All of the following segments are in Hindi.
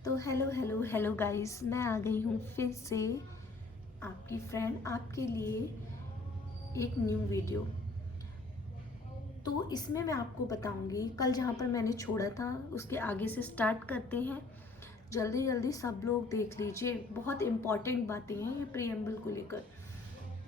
तो हेलो हेलो हेलो गाइस, मैं आ गई हूँ फिर से आपकी फ्रेंड आपके लिए एक न्यू वीडियो। तो इसमें मैं आपको बताऊंगी कल जहाँ पर मैंने छोड़ा था उसके आगे से स्टार्ट करते हैं। जल्दी जल्दी सब लोग देख लीजिए, बहुत इम्पॉर्टेंट बातें हैं ये प्रीएम्बल को लेकर।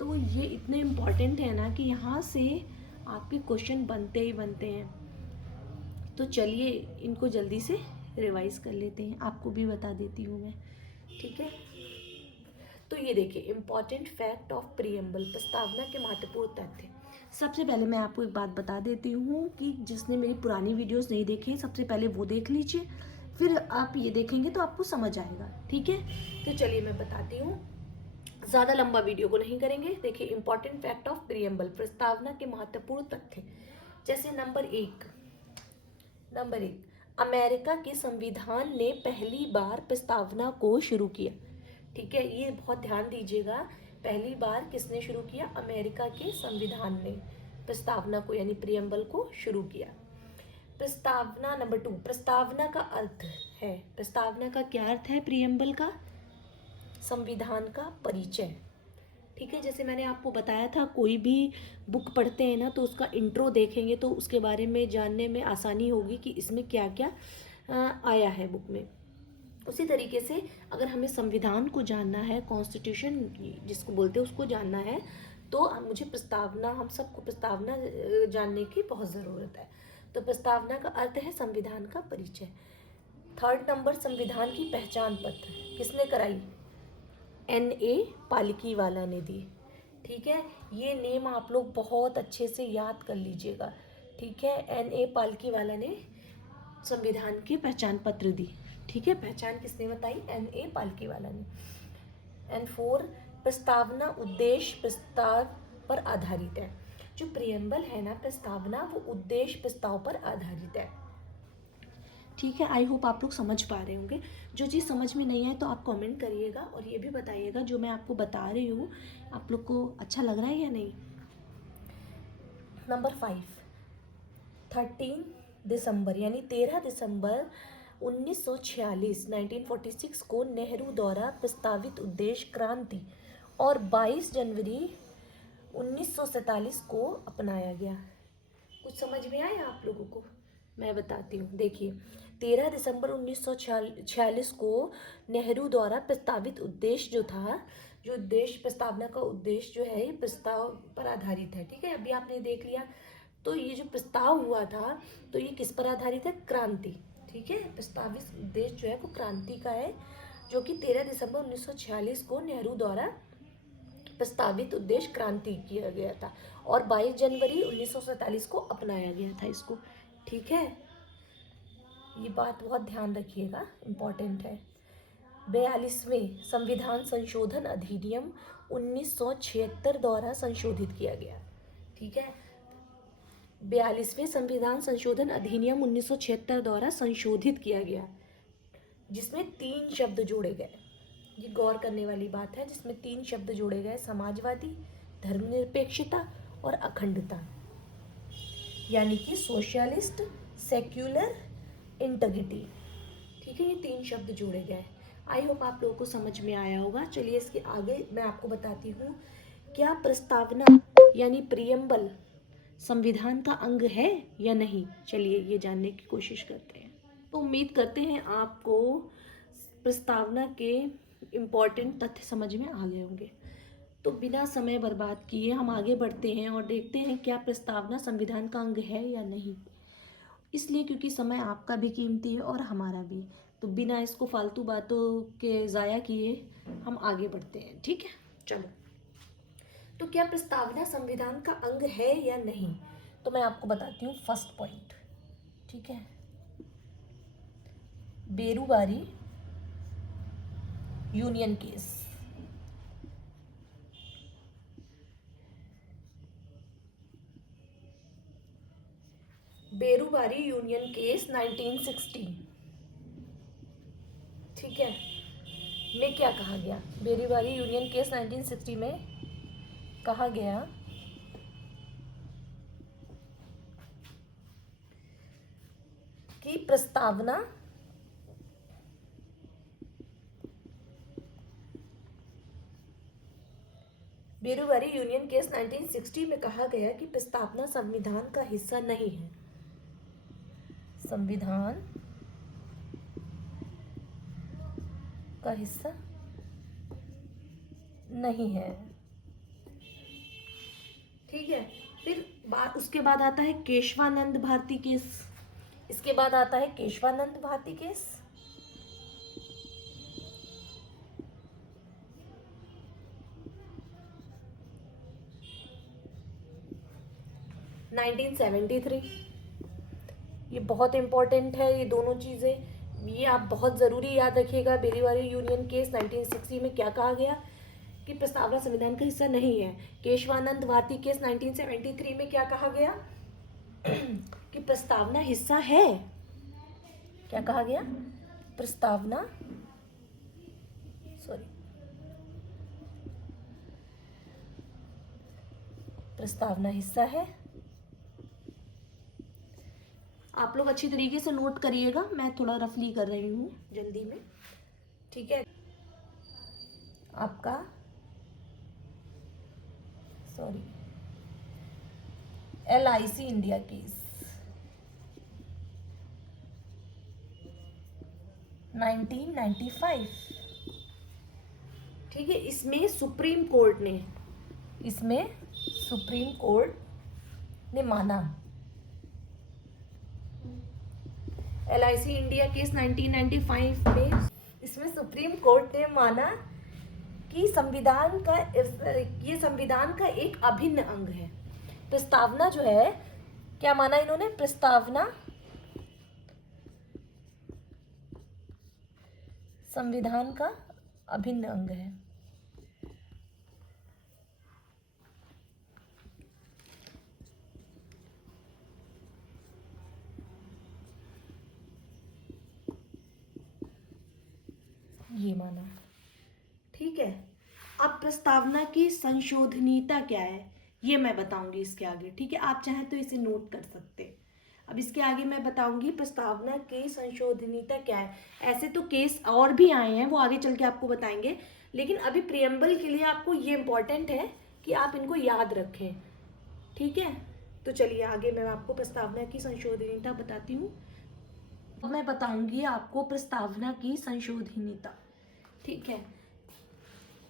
तो ये इतने इम्पॉर्टेंट है ना कि यहाँ से आपके क्वेश्चन बनते ही बनते हैं। तो चलिए इनको जल्दी से रिवाइज कर लेते हैं, आपको भी बता देती हूँ मैं, ठीक है। तो ये देखिए, इम्पॉर्टेंट फैक्ट ऑफ प्रीएम्बल, प्रस्तावना के महत्वपूर्ण तथ्य। सबसे पहले मैं आपको एक बात बता देती हूँ कि जिसने मेरी पुरानी वीडियोस नहीं देखी, सबसे पहले वो देख लीजिए, फिर आप ये देखेंगे तो आपको समझ आएगा, ठीक है। तो चलिए मैं बताती हूँ, ज़्यादा लंबा वीडियो को नहीं करेंगे। देखिए, इंपॉर्टेंट फैक्ट ऑफ प्रीएम्बल, प्रस्तावना के महत्वपूर्ण तथ्य। जैसे नंबर एक, अमेरिका के संविधान ने पहली बार प्रस्तावना को शुरू किया। ठीक है, ये बहुत ध्यान दीजिएगा। पहली बार किसने शुरू किया? अमेरिका के संविधान ने प्रस्तावना को यानी प्रीएम्बल को शुरू किया। प्रस्तावना नंबर 2, प्रस्तावना का अर्थ है। प्रस्तावना का क्या अर्थ है? प्रीएम्बल का संविधान का परिचय। ठीक है, जैसे मैंने आपको बताया था, कोई भी बुक पढ़ते हैं ना तो उसका इंट्रो देखेंगे तो उसके बारे में जानने में आसानी होगी कि इसमें क्या क्या आया है बुक में। उसी तरीके से अगर हमें संविधान को जानना है, कॉन्स्टिट्यूशन जिसको बोलते हैं उसको जानना है, तो मुझे प्रस्तावना, हम सबको प्रस्तावना जानने की बहुत ज़रूरत है। तो प्रस्तावना का अर्थ है संविधान का परिचय। थर्ड नंबर, संविधान की पहचान पत्र किसने कराई? N.A. पालकीवाला ने दी। ठीक है, ये नेम आप लोग बहुत अच्छे से याद कर लीजिएगा। ठीक है, N.A. पालकीवाला ने संविधान की पहचान पत्र दी। ठीक है, पहचान किसने बताई? N.A. पालकीवाला ने। एंड 4, प्रस्तावना उद्देश्य प्रस्ताव पर आधारित है। जो प्रियम्बल है ना, प्रस्तावना, वो उद्देश्य प्रस्ताव पर आधारित है। ठीक है, आई होप आप लोग समझ पा रहे होंगे। जो चीज़ समझ में नहीं है तो आप कमेंट करिएगा और ये भी बताइएगा जो मैं आपको बता रही हूँ आप लोग को अच्छा लग रहा है या नहीं। नंबर 5, 13 दिसंबर यानी 13 दिसंबर 1946 को नेहरू द्वारा प्रस्तावित उद्देश्य क्रांति और 22 जनवरी 1947 को अपनाया गया। कुछ समझ में आया आप लोगों को? मैं बताती हूँ। देखिए, 13 दिसंबर 1946 को नेहरू द्वारा प्रस्तावित उद्देश्य जो था, जो उद्देश्य, प्रस्तावना का उद्देश्य जो है, ये प्रस्ताव पर आधारित है। ठीक है, अभी आपने देख लिया। तो ये जो प्रस्ताव हुआ था, तो ये किस पर आधारित है? क्रांति। ठीक है, प्रस्तावित उद्देश्य जो है वो क्रांति का है, जो कि 13 दिसंबर 1946 को नेहरू द्वारा प्रस्तावित उद्देश्य क्रांति किया गया था और 22 जनवरी 1947 को अपनाया गया था इसको। ठीक है, ये बात बहुत ध्यान रखिएगा, इम्पोर्टेंट है। 42वें संविधान संशोधन अधिनियम 1976 द्वारा संशोधित किया गया। ठीक है, 42वें संविधान संशोधन अधिनियम 1976 द्वारा संशोधित किया गया, जिसमें 3 शब्द जोड़े गए। ये गौर करने वाली बात है, जिसमें 3 शब्द जोड़े गए: समाजवादी, धर्मनिरपेक्षता और अखंडता, यानी कि सोशलिस्ट, सेक्युलर, इंटीग्रिटी। ठीक है, ये 3 शब्द जोड़े गए। आई होप आप लोगों को समझ में आया होगा। चलिए इसके आगे मैं आपको बताती हूँ, क्या प्रस्तावना यानी प्रियम्बल संविधान का अंग है या नहीं। चलिए ये जानने की कोशिश करते हैं। तो उम्मीद करते हैं आपको प्रस्तावना के इम्पोर्टेंट तथ्य समझ में आ गए होंगे। तो बिना समय बर्बाद किए हम आगे बढ़ते हैं और देखते हैं क्या प्रस्तावना संविधान का अंग है या नहीं। इसलिए क्योंकि समय आपका भी कीमती है और हमारा भी, तो बिना इसको फालतू बातों के ज़ाया किए हम आगे बढ़ते हैं। ठीक है, चलो। तो क्या प्रस्तावना संविधान का अंग है या नहीं, तो मैं आपको बताती हूँ। फर्स्ट पॉइंट, ठीक है, Berubari union case. Berubari union case 1960, ठीक है, में क्या कहा गया? बेरूबारी यूनियन केस 1960 में कहा गया कि प्रस्तावना बेरुवारी यूनियन केस 1960 में कहा गया कि प्रस्तावना संविधान का हिस्सा नहीं है। संविधान का हिस्सा नहीं है। ठीक है, फिर उसके बाद आता है केशवानंद भारती केस। इसके बाद आता है केशवानंद भारती केस। नाइनटीन 1973, ये बहुत इंपॉर्टेंट है। ये दोनों चीज़ें ये आप बहुत ज़रूरी याद रखिएगा। बेरीवारी यूनियन केस 1960 में क्या कहा गया कि प्रस्तावना संविधान का हिस्सा नहीं है। केशवानंद भारती केस 1973 में क्या कहा गया कि प्रस्तावना हिस्सा है। क्या कहा गया? प्रस्तावना प्रस्तावना हिस्सा है। आप लोग अच्छी तरीके से नोट करिएगा, मैं थोड़ा रफली कर रही हूँ जल्दी में। ठीक है, आपका LIC इंडिया केस 1995। ठीक है, इसमें सुप्रीम कोर्ट ने माना। LIC इंडिया केस 1995 में इसमें सुप्रीम कोर्ट ने माना कि ये संविधान का एक अभिन्न अंग है। प्रस्तावना जो है, क्या माना इन्होंने? प्रस्तावना संविधान का अभिन्न अंग है। ये माना। ठीक है, अब प्रस्तावना की संशोधनीयता क्या है ये मैं बताऊंगी इसके आगे। ठीक है, आप चाहें तो इसे नोट कर सकते हैं। अब इसके आगे मैं बताऊंगी प्रस्तावना की संशोधनीयता क्या है। ऐसे तो केस और भी आए हैं, वो आगे चल के आपको बताएंगे, लेकिन अभी प्रियम्बल के लिए आपको ये इम्पोर्टेंट है कि आप इनको याद रखें। ठीक है, तो चलिए आगे मैं आपको प्रस्तावना की संशोधनीयता बताती हूँ। अब मैं बताऊंगी आपको प्रस्तावना की संशोधनीयता। ठीक है,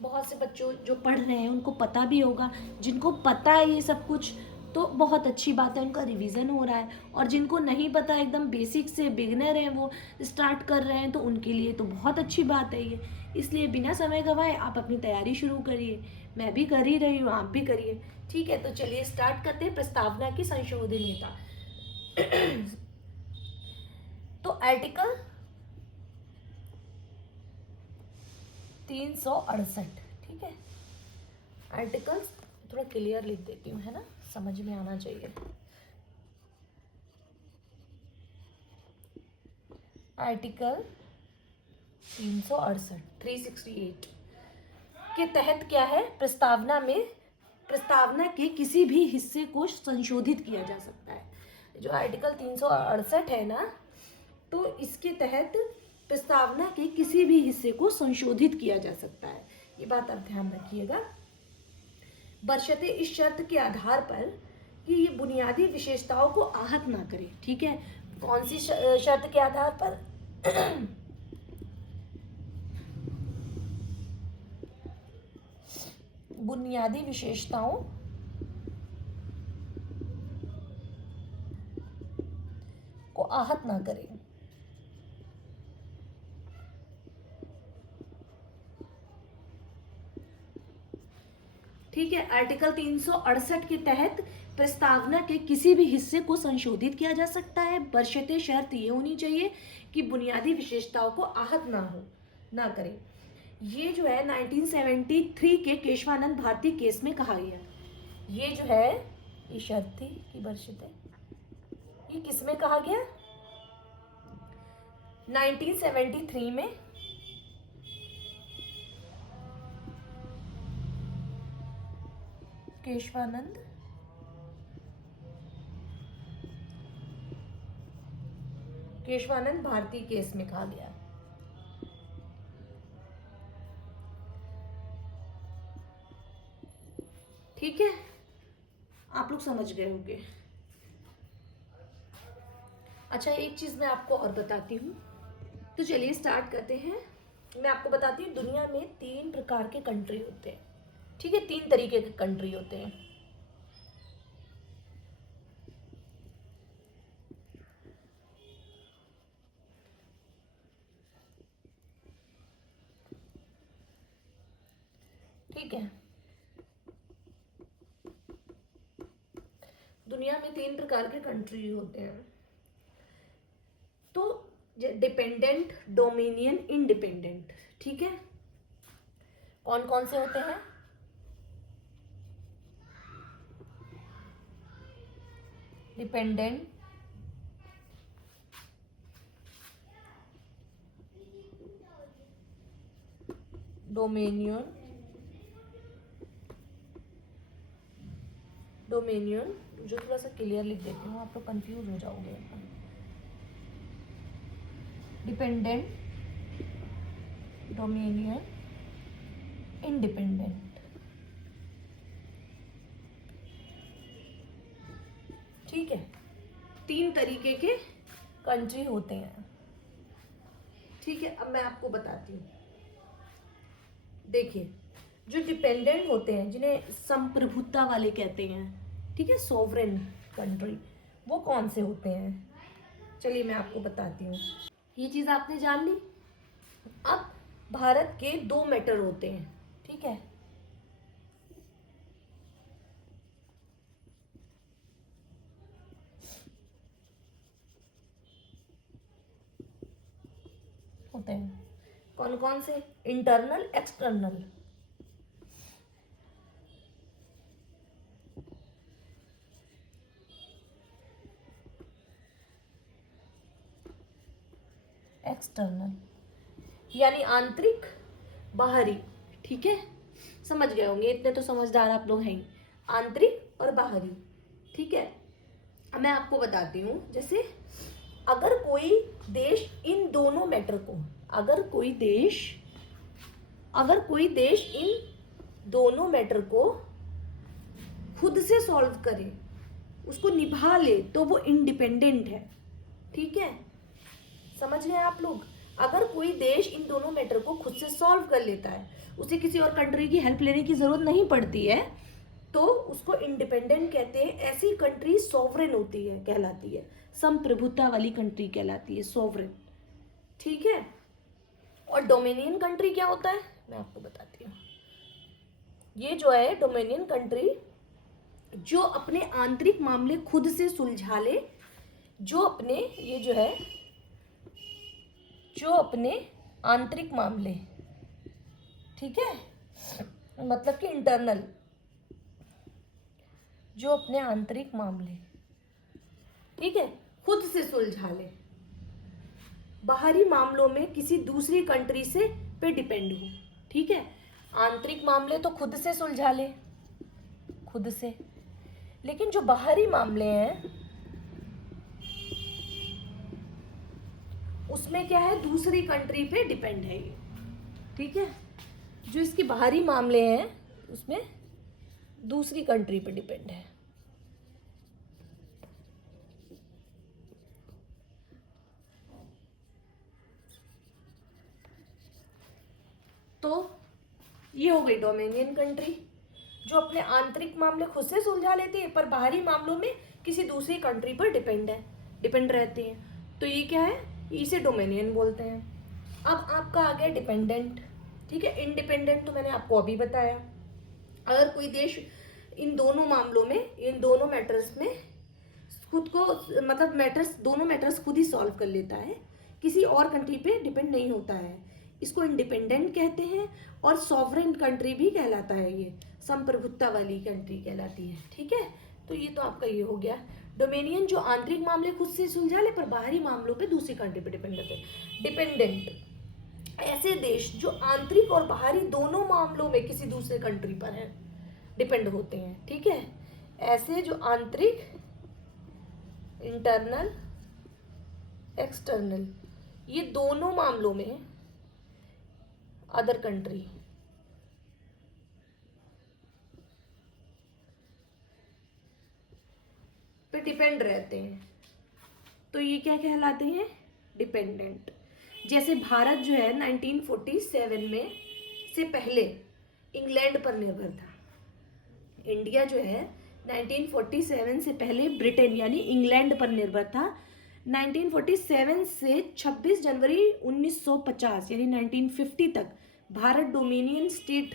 बहुत से बच्चों जो पढ़ रहे हैं उनको पता भी होगा। जिनको पता है ये सब कुछ तो बहुत अच्छी बात है, उनका रिवीजन हो रहा है। और जिनको नहीं पता, एकदम बेसिक से बिगिनर हैं, वो स्टार्ट कर रहे हैं, तो उनके लिए तो बहुत अच्छी बात है ये। इसलिए बिना समय गंवाए आप अपनी तैयारी शुरू करिए। मैं भी कर ही रही हूँ, आप भी करिए। ठीक है, तो चलिए स्टार्ट करते हैं प्रस्तावना की संशोधनीयता। तो आर्टिकल 368, ठीक है, आर्टिकल्स थोड़ा क्लियर लिख देती हूँ, है ना, समझ में आना चाहिए। आर्टिकल 368 के तहत क्या है? प्रस्तावना के किसी भी हिस्से को संशोधित किया जा सकता है। जो आर्टिकल 368 है ना, तो इसके तहत प्रस्तावना के किसी भी हिस्से को संशोधित किया जा सकता है। ये बात आप ध्यान रखिएगा, बशर्ते इस शर्त के आधार पर कि ये बुनियादी विशेषताओं को आहत ना करे। ठीक है, कौन सी शर्त के आधार पर? बुनियादी विशेषताओं को आहत ना करे। ठीक है, आर्टिकल 368 के तहत प्रस्तावना के किसी भी हिस्से को संशोधित किया जा सकता है, बशर्ते शर्त ये होनी चाहिए कि बुनियादी विशेषताओं को आहत ना करे। ये जो है 1973 के केशवानंद भारती केस में कहा गया। ये जो है, ये शर्त थी कि बशर्ते, ये किस में कहा गया? 1973 में केशवानंद भारती केस में कहा गया। ठीक है, आप लोग समझ गए होंगे। अच्छा, एक चीज मैं आपको और बताती हूँ, तो चलिए स्टार्ट करते हैं। मैं आपको बताती हूँ, दुनिया में 3 प्रकार के कंट्री होते हैं। ठीक है, 3 तरीके के कंट्री होते हैं। ठीक है, दुनिया में 3 प्रकार के कंट्री होते हैं। तो डिपेंडेंट, डोमिनियन, इंडिपेंडेंट। ठीक है, कौन कौन से होते हैं? डिपेंडेंट, डोमिनियन, डोमिनियन, जो थोड़ा सा क्लियर लिख देती हूँ, आप लोग कंफ्यूज हो जाओगे। Dependent, dominion, independent. ठीक है, 3 तरीके के कंट्री होते हैं। ठीक है, अब मैं आपको बताती हूँ। देखिए, जो डिपेंडेंट होते हैं, जिन्हें संप्रभुता वाले कहते हैं, ठीक है, सोवरेन कंट्री, वो कौन से होते हैं? चलिए मैं आपको बताती हूँ। ये चीज आपने जान ली। अब भारत के 2 मैटर होते हैं। ठीक है, होते हैं। कौन कौन से? Internal, external. एक्सटर्नल यानी आंतरिक, बाहरी। ठीक है, समझ गए होंगे, इतने तो समझदार आप लोग हैं ही। आंतरिक और बाहरी। ठीक है, अब मैं आपको बताती हूँ। जैसे अगर कोई देश इन दोनों मैटर को, अगर कोई देश इन दोनों मैटर को खुद से सॉल्व करे, उसको निभा ले, तो वो इंडिपेंडेंट है। ठीक है, समझ गए आप लोग? अगर कोई देश इन दोनों मैटर को खुद से सॉल्व कर लेता है, उसे किसी और कंट्री की हेल्प लेने की जरूरत नहीं पड़ती है, तो उसको इंडिपेंडेंट कहते हैं। ऐसी कंट्री सॉवरेन होती है, कहलाती है, संप्रभुता वाली कंट्री कहलाती है, सॉवरेन। ठीक है, और डोमिनियन कंट्री क्या होता है, मैं आपको बताती हूँ। ये जो है डोमिनियन कंट्री, जो अपने आंतरिक मामले खुद से सुलझा ले, जो अपने ये जो है, जो अपने आंतरिक मामले, ठीक है, मतलब कि इंटरनल, जो अपने आंतरिक मामले, ठीक है, खुद से सुलझा ले, बाहरी मामलों में किसी दूसरी कंट्री से पे डिपेंड हो। ठीक है, आंतरिक मामले तो खुद से सुलझा ले, खुद से, लेकिन जो बाहरी मामले हैं उसमें क्या है, दूसरी कंट्री पे डिपेंड है ये। ठीक है, जो इसके बाहरी मामले हैं उसमें दूसरी कंट्री पे डिपेंड है। तो ये हो गई डोमिनियन कंट्री, जो अपने आंतरिक मामले खुद से सुलझा लेती है, पर बाहरी मामलों में किसी दूसरी कंट्री पर डिपेंड रहती है। तो ये क्या है, इसे डोमिनियन बोलते हैं। अब आपका आ गया डिपेंडेंट। ठीक है, इंडिपेंडेंट तो मैंने आपको अभी बताया। अगर कोई देश इन दोनों मामलों में, इन दोनों मैटर्स में खुद को, मतलब मैटर्स, दोनों मैटर्स खुद ही सॉल्व कर लेता है, किसी और कंट्री पे डिपेंड नहीं होता है, इसको इंडिपेंडेंट कहते हैं। और सॉवरेन कंट्री भी कहलाता है, ये संप्रभुता वाली कंट्री कहलाती है। ठीक है, तो ये तो आपका ये हो गया। डोमिनियन जो आंतरिक मामले खुद से सुलझा ले, पर बाहरी मामलों पे दूसरी कंट्री पे डिपेंड रहते हैं। डिपेंडेंट ऐसे देश जो आंतरिक और बाहरी दोनों मामलों में किसी दूसरे कंट्री पर है, डिपेंड होते हैं। ठीक है, ऐसे जो आंतरिक, इंटरनल, एक्सटर्नल, ये दोनों मामलों में अदर कंट्री डिपेंड रहते हैं, तो ये क्या कहलाते हैं? डिपेंडेंट। जैसे भारत जो है 1947 में से पहले इंग्लैंड पर निर्भर था। इंडिया जो है 1947 से पहले ब्रिटेन यानी इंग्लैंड पर निर्भर था। 1947 से 26 जनवरी 1950 यानी 1950 तक भारत डोमिनियन स्टेट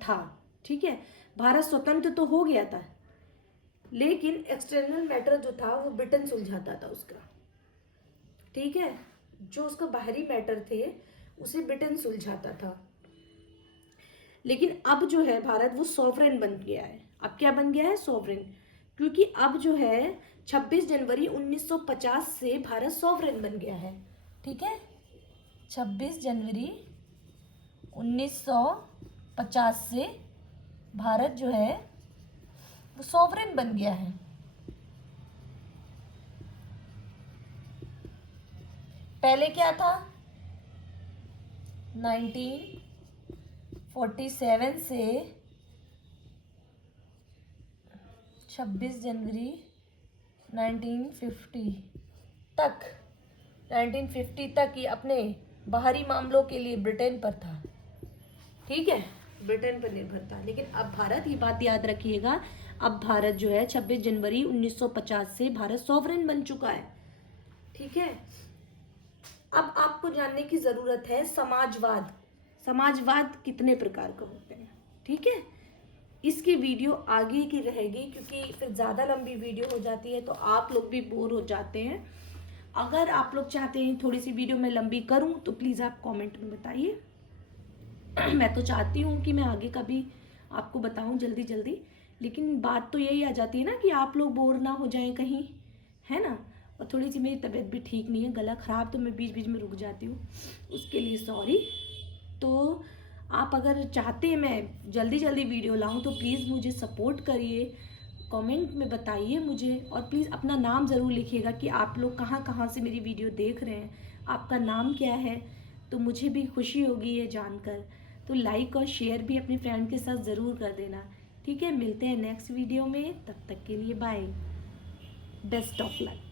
था। ठीक है, भारत स्वतंत्र तो हो गया था, लेकिन एक्सटर्नल मैटर जो था वो ब्रिटेन सुलझाता था उसका। ठीक है, जो उसका बाहरी मैटर थे उसे ब्रिटेन सुलझाता था। लेकिन अब जो है भारत वो सॉवरेन बन गया है। अब क्या बन गया है? सॉवरेन। क्योंकि अब जो है 26 जनवरी 1950 से भारत सॉवरेन बन गया है। ठीक है, 26 जनवरी 1950 से भारत जो है वो सॉवरेन बन गया है। पहले क्या था? 1947 से 26 जनवरी 1950 तक, 1950 तक ये अपने बाहरी मामलों के लिए ब्रिटेन पर था। ठीक है, ब्रिटेन पर निर्भर था। लेकिन अब भारत, ये बात याद रखिएगा, अब भारत जो है 26 जनवरी 1950 से भारत सॉवरेन बन चुका है। ठीक है, अब आपको जानने की जरूरत है समाजवाद। समाजवाद कितने प्रकार का होते हैं? ठीक है, इसकी वीडियो आगे की रहेगी, क्योंकि फिर ज़्यादा लंबी वीडियो हो जाती है तो आप लोग भी बोर हो जाते हैं। अगर आप लोग चाहते हैं थोड़ी सी वीडियो मैं लंबी करूं तो प्लीज़ आप कमेंट में बताइए। मैं तो चाहती हूँ कि मैं आगे का भी आपको बताऊं जल्दी जल्दी, लेकिन बात तो यही आ जाती है ना कि आप लोग बोर ना हो जाएं कहीं, है ना। और थोड़ी सी मेरी तबीयत भी ठीक नहीं है, गला ख़राब, तो मैं बीच बीच में रुक जाती हूँ, उसके लिए सॉरी। तो आप अगर चाहते हैं मैं जल्दी जल्दी वीडियो लाऊं तो प्लीज़ मुझे सपोर्ट करिए, कमेंट में बताइए मुझे, और प्लीज़ अपना नाम ज़रूर लिखिएगा कि आप लोग कहाँ कहाँ से मेरी वीडियो देख रहे हैं, आपका नाम क्या है, तो मुझे भी खुशी होगी ये जानकर। तो लाइक और शेयर भी अपने फ्रेंड के साथ ज़रूर कर देना। ठीक है, मिलते हैं नेक्स्ट वीडियो में, तब तक के लिए बाय, बेस्ट ऑफ लक।